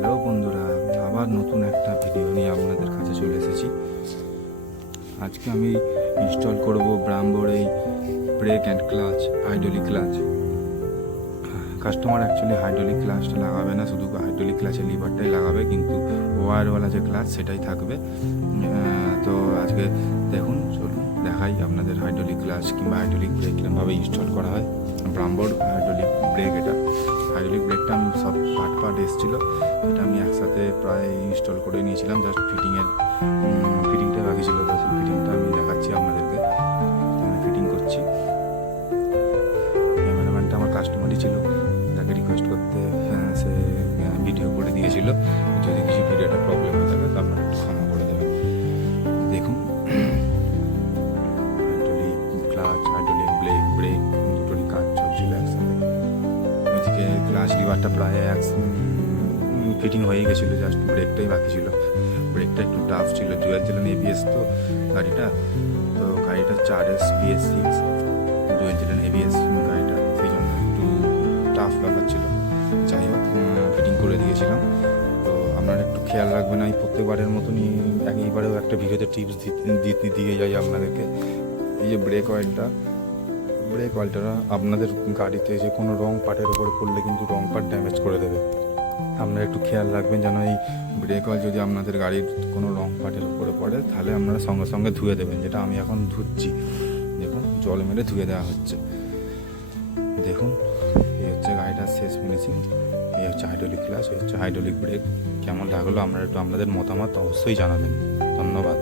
Hello বন্ধুরা, আবার নতুন একটা ভিডিও নিয়ে আপনাদের কাছে চলে এসেছি। আজকে আমি ইনস্টল করব ব্রাম্বোর এই brake and clutch, hydraulic clutch. Customer actually hydraulic ক্লাচটা লাগাবে না, শুধু হাইড্রোলিক ক্লাচের লিভারটাই লাগাবে, কিন্তু ওয়্যারওয়ালা যে ক্লাচ সেটাই থাকবে। তো আজকে দেখুন, চলুন দেখাই আপনাদের হাইড্রোলিক ক্লাচ কিংবা হাইড্রোলিক ব্রেক কীরকমভাবে ইনস্টল করা হয়। ব্রাম্বোর হাইড্রোলিক ব্রেক, এটা হাইড্রোলিক ব্রেকটা আমি সব পার্ট এসেছিলো, এটা আমি একসাথে প্রায় ইনস্টল করে নিয়েছিলাম। জাস্ট ফিটিংটা বাকি ছিল, তো সেই ফিটিংটা আমি দেখাচ্ছি আপনাদেরকে। ফিটিং করছি। ক্যামেরাম্যানটা আমার কাস্টমারই ছিল, তাকে রিকোয়েস্ট করতে সে ভিডিও করে দিয়েছিল। যদি কিছু ভিডিওটা প্রবলেম হয়ে থাকে তো আপনারা একটু ক্ষমা করে দেবেন। দেখুন, হাইড্রোলিক ক্লাচ, হাইড্রোলিক ব্রেক দুটোরই কাজ চলছিল একসাথে। ওইদিকে ক্লাচ লিভারটা প্রায় ফিটিং হয়ে গেছিলো, জাস্ট ব্রেকটাই বাকি ছিল। ব্রেকটা একটু টাফ ছিল, ডুয়াল চ্যানেল এবিএস তো গাড়িটা, তো গাড়িটা 4S BS6 dual channel ABS গাড়িটা, সেই জন্য একটু টাফ ব্যাপার ছিল। যাই হোক, ফিটিং করে দিয়েছিলাম। তো আপনারা একটু খেয়াল রাখবেন, আমি প্রত্যেকবারের মতনই এইবারেও একটা ভিডিওতে টিপস দিয়ে যাই আপনাদেরকে। এই যে ব্রেক অয়েলটা আপনাদের গাড়িতে যে কোনো রং পার্টের উপরে পড়লে কিন্তু রং পার্ট ড্যামেজ করে দেবে। আপনারা একটু খেয়াল রাখবেন যেন এই ব্রেক অয়েল যদি আপনাদের গাড়ির কোনো রং পার্টের উপরে পড়ে, তাহলে আপনারা সঙ্গে সঙ্গে ধুয়ে দেবেন, যেটা আমি এখন ধুচ্ছি। দেখুন, জল মেরে ধুয়ে দেওয়া হচ্ছে। দেখুন, এই হচ্ছে গাড়িটার শেষ ফিনিশিং। এই হচ্ছে হাইড্রোলিক ক্লাচ, এই হচ্ছে হাইড্রোলিক ব্রেক। কেমন লাগলো আপনারা একটু আপনাদের মতামত অবশ্যই জানাবেন। ধন্যবাদ।